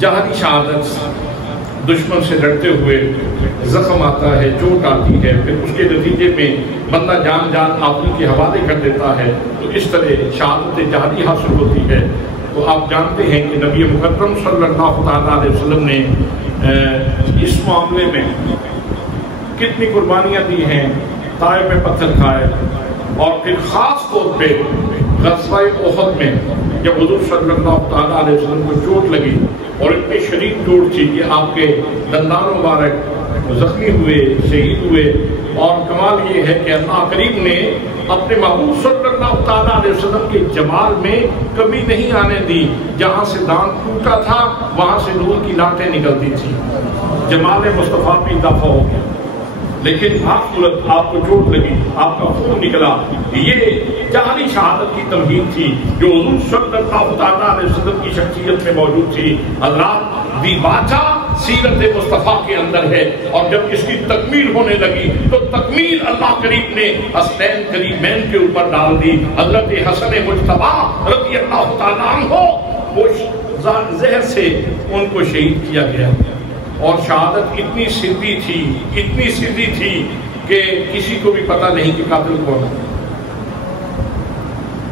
جہادی شہادت دشمن سے لڑتے ہوئے زخم آتا ہے، چوٹ آتی ہے، پھر اس کے نتیجے میں بندہ جان آدمی کے حوالے کر دیتا ہے، تو اس طرح شہادت جہادی حاصل ہوتی ہے۔ تو آپ جانتے ہیں کہ نبی مکرم صلی اللہ علیہ وسلم نے اس معاملے میں کتنی قربانیاں دی ہیں، طائف میں پتھر کھائے، اور پھر خاص طور پہ غزوہ احد میں جب حضور صلی اللہ علیہ وسلم کو چوٹ لگی، اور اتنی شدید چوٹ تھی کہ آپ کے دندان مبارک زخمی ہوئے، شہید ہوئے، اور کمال یہ ہے کہ اللہ کریم نے اپنے محبوب صلی اللہ علیہ وسلم کے جمال میں کمی نہیں آنے دی۔ جہاں سے دانت ٹوٹا تھا وہاں سے نور کی لاٹیں نکلتی تھی، جمال مصطفیٰ بھی اضافہ ہو گیا۔ لیکن صورت آپ کو چوٹ لگی، آپ کا خون نکلا، یہ جہادی شہادت کی تمہید تھی جو حضور صلی اللہ علیہ وسلم کی شخصیت میں موجود تھی۔ حضرات، دیباچہ سیرت مصطفیٰ کے اندر ہے، اور جب اس کی تکمیل ہونے لگی تو تکمیل اللہ کریم نے حسنین کریمین کے اوپر ڈال دی۔ حضرت حسن مجتبیٰ رضی اللہ تعالیٰ عنہ، وہ زہر سے ان کو شہید کیا گیا، اور شہادت اتنی سیدھی تھی کہ کسی کو بھی پتہ نہیں کہ قاتل کون ہے،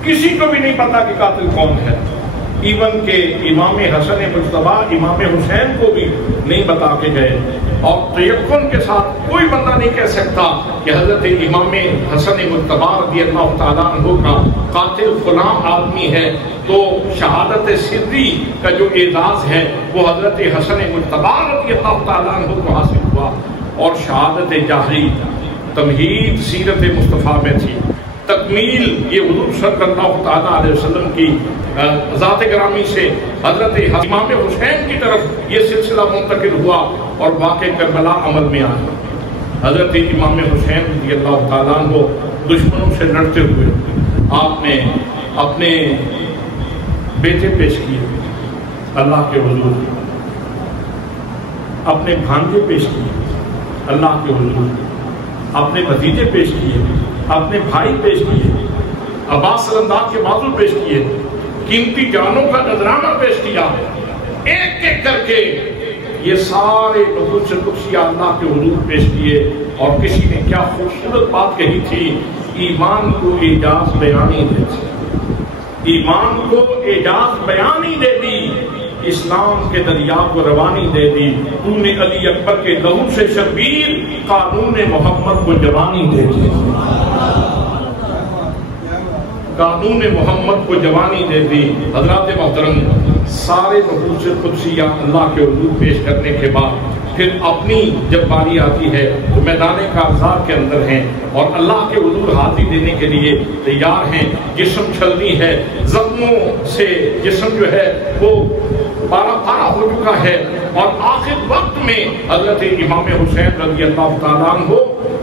کسی کو بھی نہیں پتا کہ قاتل کون ہے، ایون کہ امام حسن مجتبیٰ امام حسین کو بھی نہیں بتا کے گئے، اور تیقن کے ساتھ کوئی بندہ نہیں کہہ سکتا کہ حضرت امام حسن مجتبیٰ رضی اللہ تعالیٰ عنہ کا قاتل غلام آدمی ہے۔ تو شہادت صدی کا جو اعزاز ہے وہ حضرت حسن مجتبیٰ رضی اللہ تعالیٰ عنہ کو حاصل ہوا، اور شہادت جہری تمہید سیرت مصطفیٰ میں تھی، تکمیل یہ حضور صلی اللہ تعالیٰ علیہ وسلم کی ذات گرامی سے حضرت امام حسین کی طرف یہ سلسلہ منتقل ہوا، اور واقع کربلا عمل میں آیا۔ حضرت امام حسین رضی اللہ تعالیٰ عنہ دشمنوں سے لڑتے ہوئے آپ نے اپنے بیٹے پیش کیے اللہ کے حضور، اپنے بھانجے پیش کیے اللہ کے حضور، اپنے بھتیجے پیش کیے، اپنے بھائی پیش کیے، عباس سلندار کے بازو پیش کیے، قیمتی جانوں کا نذرانہ پیش کیا، ایک ایک کر کے یہ سارے نفوس قدسیہ اللہ کے حضور پیش کیے۔ اور کسی نے کیا خوبصورت بات کہی تھی، ایمان کو اعجاز بیانی دے دی، ایمان کو اعجاز بیانی دے دی، اسلام کے دریا کو روانی دے دی، تو نے علی اکبر کے لہو سے شبیر قانون محمد کو جوانی دے دی، قانون محمد کو جوانی دے دی۔ حضرات محترم، سارے نفوس قدسیہ اللہ کے حضور پیش کرنے کے بعد پھر اپنی جب باری آتی ہے تو میدان کارزار کے اندر ہیں، اور اللہ کے حضور حاضری دینے کے لیے تیار ہیں، جسم چھلنی ہے، زخموں سے جسم جو ہے وہ پارا پارا ہو چکا ہے، اور آخر وقت میں حضرت امام حسین رضی اللہ تعالیٰ عنہ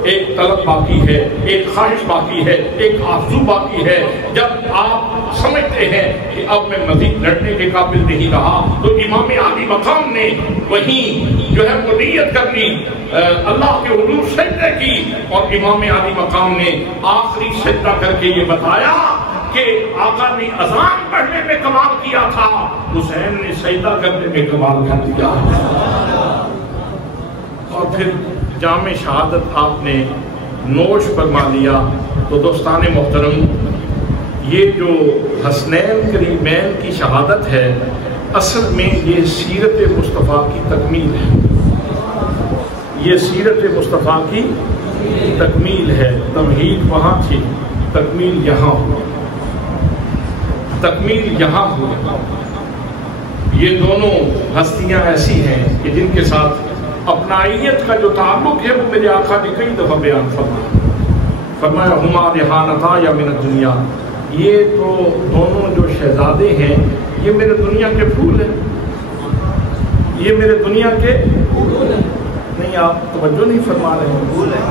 ایک طلب باقی ہے، ایک خواہش باقی ہے، ایک آرزو باقی ہے۔ جب آپ سمجھتے ہیں کہ اب میں مزید لڑنے کے قابل نہیں رہا تو امام عالی مقام نے وہیں جو ہے وہ نیت کر لی، اللہ کے حضور سجدہ کی، اور امام عالی مقام نے آخری سجدہ کر کے یہ بتایا کہ آقا نے اذان پڑھنے میں کمال کیا تھا، حسین نے سجدہ کرنے میں کمال کر دیا۔ اور پھر جام شہادت آپ نے نوش فرما لیا۔ تو دوستان محترم، یہ جو حسنین کریمین کی شہادت ہے، اصل میں یہ سیرت مصطفیٰ کی تکمیل ہے، یہ سیرت مصطفیٰ کی تکمیل ہے۔ تمہید وہاں تھی، تکمیل یہاں ہوا، تکمیل یہاں ہوا۔ یہ دونوں ہستیاں ایسی ہیں کہ جن کے ساتھ اپنائیت کا جو تعلق ہے وہ میرے آقا نے کئی دفعہ بیان فرمایا، ہما رہانتا یا من الدنیا، یہ تو دونوں جو شہزادے ہیں یہ میرے دنیا کے پھول ہیں، یہ میرے دنیا کے نہیں، آپ توجہ نہیں فرما رہے ہیں، پھول ہیں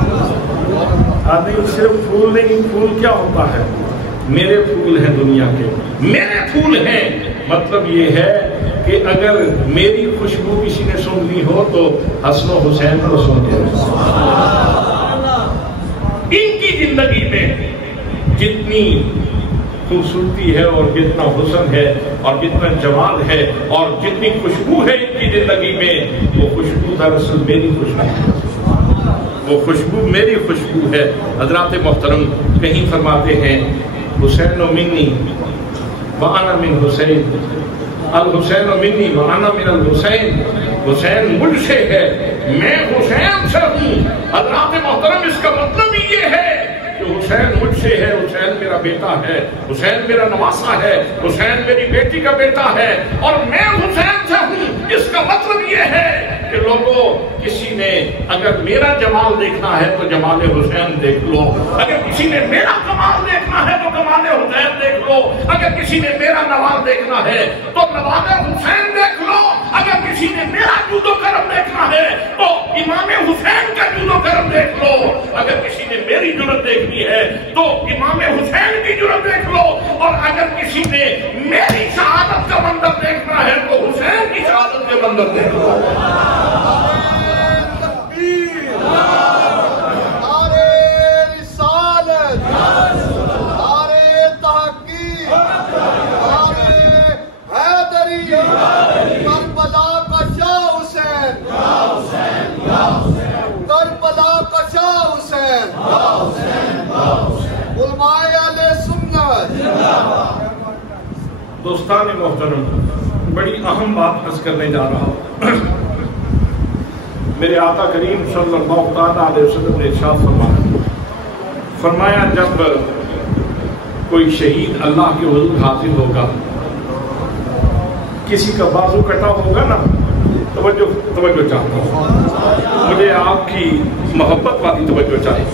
نہیں، صرف پھول نہیں، پھول کیا ہوتا ہے؟ میرے پھول ہیں دنیا کے، میرے پھول ہیں، مطلب یہ ہے کہ اگر میری خوشبو کسی نے سونگنی ہو تو حسن و حسین کو سونگتے ہیں۔ ان کی زندگی میں جتنی خوبصورتی ہے اور جتنا حسن ہے اور جتنا جمال ہے اور جتنی خوشبو ہے ان کی زندگی میں، وہ خوشبو دراصل میری خوشبو ہے، وہ خوشبو میری خوشبو ہے۔ حضرات محترم کہیں فرماتے ہیں حسین منی وانا من حسین، الحسین منی وانا من الحسین، حسین مجھ سے ہے میں حسین سے ہوں۔ حضرات محترم اس کا مطلب ہی یہ ہے کہ حسین مجھ سے ہے، حسین میرا بیٹا ہے، حسین میرا نواسا ہے، حسین میری بیٹی کا بیٹا ہے اور میں حسین سے ہوں۔ اس کا مطلب یہ ہے کہ لوگوں کسی نے اگر میرا جمال دیکھنا ہے تو جمال حسین دیکھ لو، اگر کسی نے میرا کمال دیکھنا ہے تو کمال حسین دیکھ لو، اگر کسی نے میرا نواز دیکھنا ہے تو نواز حسین دیکھ لو، اگر کسی نے میرا جود و کرم دیکھنا ہے تو امام حسین کا جود و کرم دیکھ لو، اگر کسی نے میری جرت دیکھنی ہے تو امام حسین کی جرت دیکھ لو، اور اگر کسی نے میری شہادت کا منظر دیکھنا ہے تو حسین کی شہادت کے منظر دیکھ لو۔ دوستان محترم، بڑی اہم بات عرض کرنے جا رہا ہوں۔ میرے آقا کریم صلی اللہ علیہ وسلم نے ارشاد فرمایا جب کوئی شہید اللہ کے حضور حاضر ہوگا، کسی کا بازو کٹا ہوگا نا، توجہ چاہتا ہوں، مجھے آپ کی محبت والی توجہ چاہیے،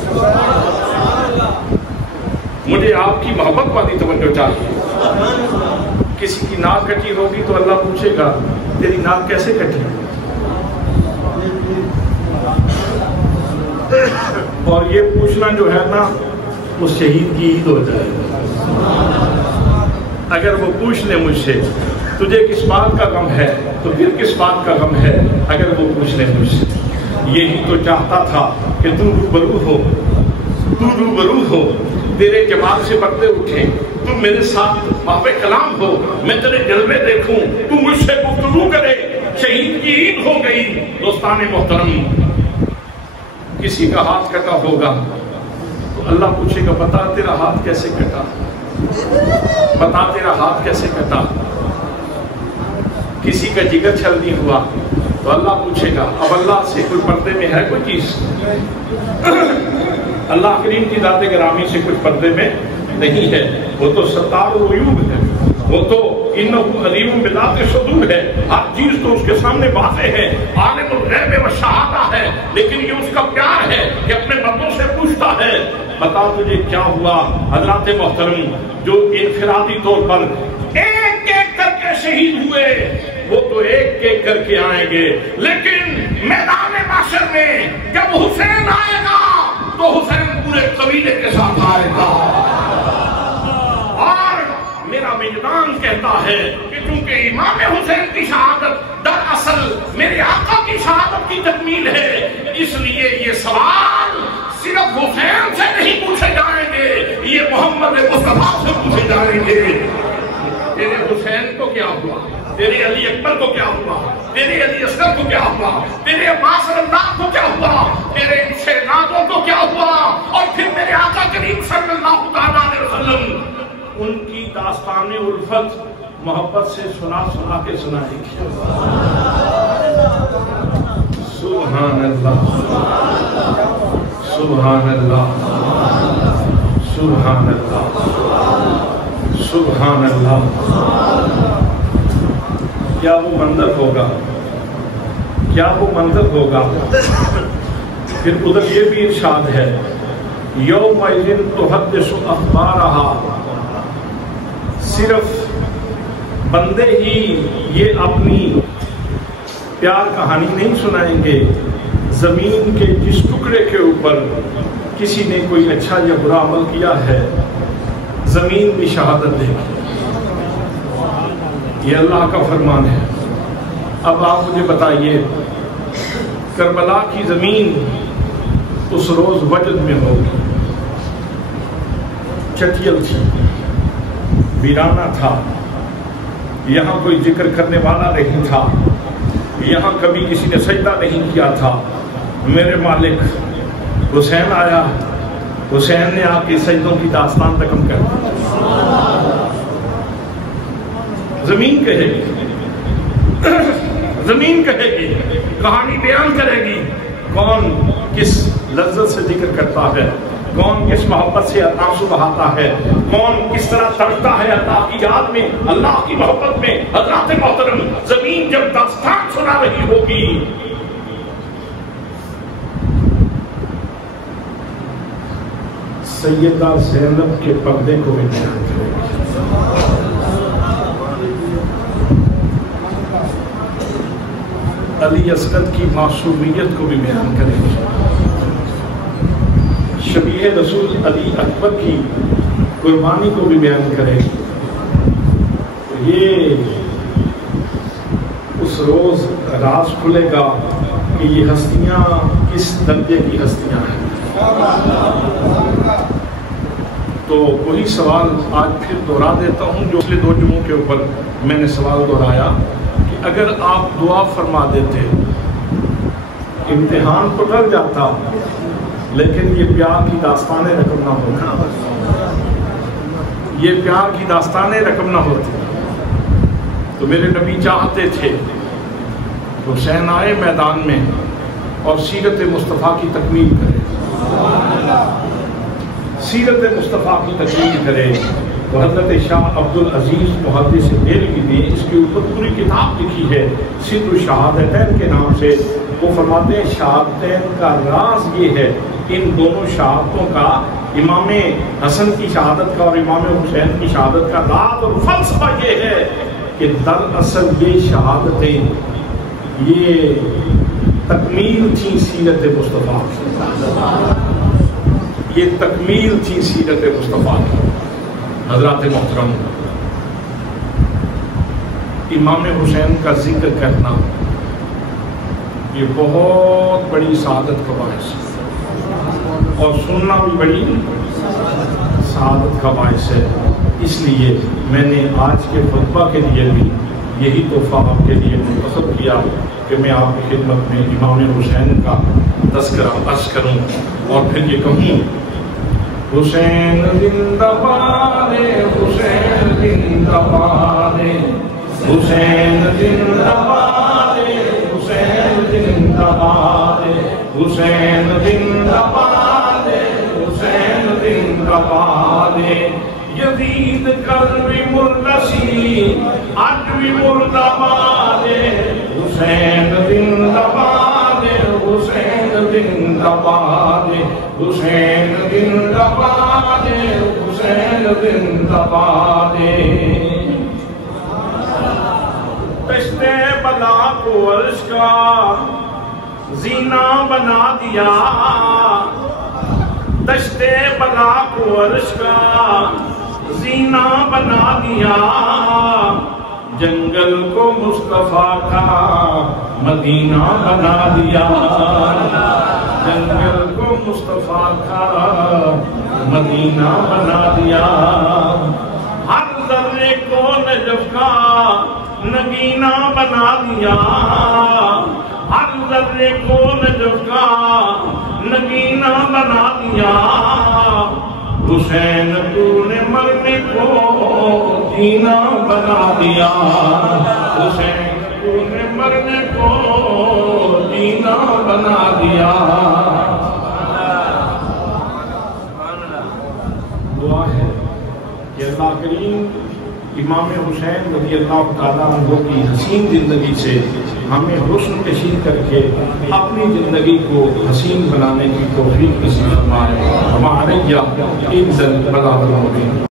مجھے آپ کی محبت والی توجہ چاہیے۔ کسی کی ناک کٹی ہوگی تو اللہ پوچھے گا تیری ناک کیسے کٹی، اور یہ پوچھنا جو ہے نا اس شہید کی عید ہو جائے گا۔ اگر وہ پوچھ لے مجھ سے تجھے کس بات کا غم ہے تو پھر کس بات کا غم ہے، اگر وہ پوچھ لے مجھ سے یہی تو چاہتا تھا کہ تو روبرو ہو، تیرے جمال سے پردے اٹھیں، تو میرے ساتھ باب کلام ہو، میں تیرے جلوے دیکھوں، تو مجھ سے گفتگو کرے۔ شہید کی عید ہو گئی۔ دوستان محترم، کسی کا ہاتھ کٹا ہوگا تو اللہ پوچھے گا بتا تیرا ہاتھ کیسے کٹا، بتا تیرا ہاتھ کیسے کٹا۔ کسی کا جگر چھلنی ہوا تو اللہ پوچھے گا اب اللہ سے کوئی پردے میں ہے کوئی چیز؟ اللہ کریم کی ذات گرامی سے کچھ پردے میں نہیں ہے، وہ تو ستار العیوب ہے، وہ تو انہ علیم بذات صدور ہے، ہر چیز تو اس کے سامنے واضح ہے، عالم الغیب و شہادہ ہے، لیکن یہ اس کا پیار ہے کہ اپنے بندوں سے پوچھتا ہے بتا تجھے کیا ہوا۔ حضرات محترم، جو انفرادی طور پر ایک ایک کر کے شہید ہوئے وہ تو ایک ایک کر کے آئیں گے، لیکن میدان محشر میں جب حسین آئے گا تو حسین پورے قبیلے کے ساتھ آئے گا۔ اور میرا وجدان کہتا ہے کہ چونکہ امام حسین کی شہادت دراصل میرے آقا کی شہادت کی تکمیل ہے، اس لیے یہ سوال صرف حسین سے نہیں پوچھے جائیں گے، یہ محمد مصطفیٰ سے پوچھے جائیں گے۔ تیرے حسین کو کیا ہوا، تیرے علی اکبر کو کیا ہوا، تیرے علی اصغر کو کیا ہوا، تیرے عباس اللہ کو کیا ہوا، تیرے شہزادوں کو کیا ہوا، اور پھر میرے آقا کریم صلی اللہ علیہ وسلم ان کی داستان الفت محبت سے سنا سنا کے سنائے گی۔ سبحان اللہ، سبحان اللہ، سبحان اللہ، سبحان اللہ۔ کیا وہ منظر ہوگا، کیا وہ منظر ہوگا۔ پھر ادھر یہ بھی ارشاد ہے یومئذ تحدث اخبارہا صرف بندے ہی یہ اپنی پیار کہانی نہیں سنائیں گے، زمین کے جس ٹکڑے کے اوپر کسی نے کوئی اچھا یا برا عمل کیا ہے زمین بھی شہادت دے گی۔ یہ اللہ کا فرمان ہے۔ اب آپ مجھے بتائیے، کربلا کی زمین اس روز وجد میں ہوگی، چٹیل تھی، ویرانہ تھا، یہاں کوئی ذکر کرنے والا نہیں تھا، یہاں کبھی کسی نے سجدہ نہیں کیا تھا۔ میرے مالک حسین آیا، حسین نے آ کے سجدوں کی داستان رقم کر دی۔ زمین کہے گی، زمین کہے گی، کہانی بیان کرے گی، کون کس لذت سے ذکر کرتا ہے، کون کس محبت سے آنسو بہاتا ہے، کون کس طرح تڑپتا ہے اللہ کی یاد میں، اللہ کی محبت میں۔ حضرات محترم، زمین جب داستان سنا رہی ہوگی، سیدہ زینب کے پردے کو بھی بیان کرے گی، علی اصغر کی معصومیت کو بھی بیان کرے گی، شبیہ رسول علی اکبر کی قربانی کو بھی بیان کرے گی۔ یہ اس روز راز کھلے گا کہ یہ ہستیاں کس درجے کی ہستیاں ہیں۔ تو وہی سوال آج پھر دہرا دیتا ہوں جو پچھلے 2 جمعوں کے اوپر میں نے سوال دہرایا کہ اگر آپ دعا فرما دیتے امتحان تو ڈر جاتا، لیکن یہ پیار کی داستانیں رقم نہ ہوتی، یہ پیار کی داستانیں رقم نہ ہوتی۔ تو میرے نبی چاہتے تھے حسین آئے میدان میں اور سیرت مصطفیٰ کی تکمیل کرے، سیرت مصطفیٰ کی تکمیل کرے۔ تو حضرت شاہ عبدالعزیز محدث دہلوی نے اس کے اوپر پوری کتاب لکھی ہے ستر الشہادتین کے نام سے۔ وہ فرماتے ہیں شہادتین کا راز یہ ہے، ان دونوں شہادتوں کا، امام حسن کی شہادت کا اور امام حسین کی شہادت کا راز اور فلسفہ یہ ہے کہ دراصل یہ شہادتیں یہ تکمیل تھی سیرت مصطفیٰ، یہ تکمیل تھی سیرت مصطفیٰ۔ حضرات محترم، امام حسین کا ذکر کرنا یہ بہت بڑی سعادت کا باعث ہے، اور سننا بھی بڑی سعادت کا باعث ہے۔ اس لیے میں نے آج کے خطبہ کے لیے بھی یہی تحفہ آپ کے لیے منتخب کیا کہ میں آپ کی خدمت میں امام حسین کا تذکرہ عرض کروں اور پھر یہ کہوں، حسین زندہ باد، حسین زندہ باد، حسین زندہ باد، حسین زندہ باد، حسین زندہ باد، حسین زندہ باد۔ یزید کل بھی مردہ سی، آج بھی مردہ باد، حسین زندہ باد، حسین زندہ باد، حسین زندہ باد، حسین زندہ باد۔ دشت بلا کو عرش کا زینہ بنا دیا، دشت بلا کو عرش کا زینہ بنا دیا، جنگل کو مصطفیٰ کا مدینہ بنا دیا، جنگل کو مصطفیٰ کا مدینہ بنا دیا، ہر ذرے کو نجف کا نگینہ بنا دیا، ہر ذرے کو نجف کا نگینہ بنا دیا، حسین تو نے مرنے کو جینا بنا دیا، حسین تو نے مرنے کو جینا بنا دیا۔ دعا ہے کہ اللہ کریم امام حسین رضی اللہ تعالیٰ عنہ کی حسین زندگی سے ہمیں حسن کشید کر کے اپنی زندگی کو حسین بنانے کی توفیق نصیب فرمائے۔ ہمارے یا